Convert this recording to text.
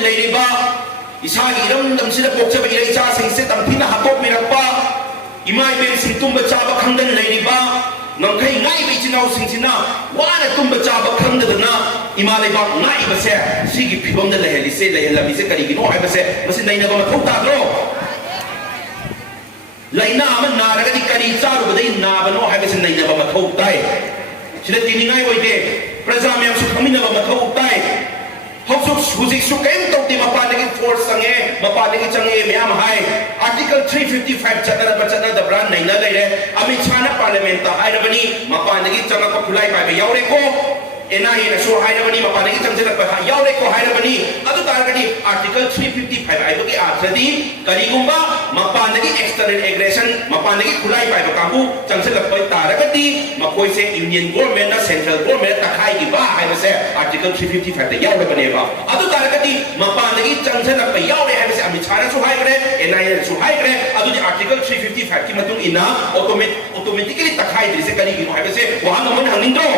Government ꯂꯩꯔꯤꯕ ꯏꯁꯥꯒꯤ ꯏꯔꯝꯗꯝꯁꯤꯗ ꯄꯣꯛꯆꯕ ꯏꯔꯩꯆꯥꯁꯤꯡꯁꯦ ꯇꯝꯊꯤꯅ ꯍꯥꯠꯇꯣꯛꯄꯤꯔꯛꯄ ꯏꯃꯥ ꯏꯕꯦꯜꯁꯤꯡ ꯇꯨꯝꯕ ꯆꯥꯕ ꯈꯪꯗꯅ ꯂꯩꯔꯤꯕ ꯉꯝꯈꯩ ꯉꯥꯏꯕ ꯏꯆꯤꯟ ꯏꯅꯥꯎꯁꯤꯡꯁꯤꯅ ꯋꯥꯅ ꯇꯨꯝꯕ ꯆꯥꯕ ꯈꯪꯗꯗꯅ ꯏꯃꯥ ꯂꯩꯕꯥꯛ ꯉꯥꯏꯕꯁꯦ ꯁꯤꯒꯤ ꯐꯤꯕꯝꯗ ꯂꯩꯍꯜꯂꯝꯃꯤꯁꯦ ꯀꯔꯤꯒꯤꯅꯣ ꯍꯥꯏꯕꯁꯦ ꯃꯁꯤ ꯅꯩꯅꯕ ꯃꯊꯧ ꯇꯥꯗ꯭ꯔꯣ? ꯂꯩꯅꯥ ꯑꯃ ꯅꯥꯔꯒꯗꯤ ꯀꯔꯤ ꯆꯥꯔꯨꯕꯗꯒꯤ ꯅꯥꯕꯅꯣ ꯍꯥꯏꯕꯁꯤ ꯅꯩꯅꯕ ꯃꯊꯧ ꯇꯥꯏ꯫ ꯁꯤꯗ ꯇꯤꯅꯤꯡꯉꯥꯏ ꯑꯣꯏꯗꯦ, प्रजा में खमीनब मथौ ताई हुजिकसु कई तौते मपानगी फोर्स संगे मपानगी चंगे मैम हाय आर्टिकल 355 चतरब चतरदब्रा नैना लेरे अमित शाह ना पार्लियामेंट हायरबनी मपानगी चंगक खुलाई पाबे यावरे को एनआईए नसु हायरबनी मपानगी चंगजलक यावरे को हायरबनी अदु तारगदी आर्टिकल 355 आइबगी आथरदी करिगुंबा मपानगी एक्सटर्नल एग्रेशन मपानगी खुलाई पाबे काबू चंगजलक तारगदी मकोइसे यूनियन गवर्नमेंट ना सेंट्रल गवर्नमेंट तखाई बा हायबसे आर्टिकल 355 दा यावरे अदु तारगदी मपानगी चंगजलक यावरे हायबसे अमित शाह नसु हायरे एनआईए नसु हायरे अदु आर्टिकल 355 की मतुंग इना ऑटोमेटिकली तखाई दिसे करिगिनो हायबसे वहां नमन हंगिंदो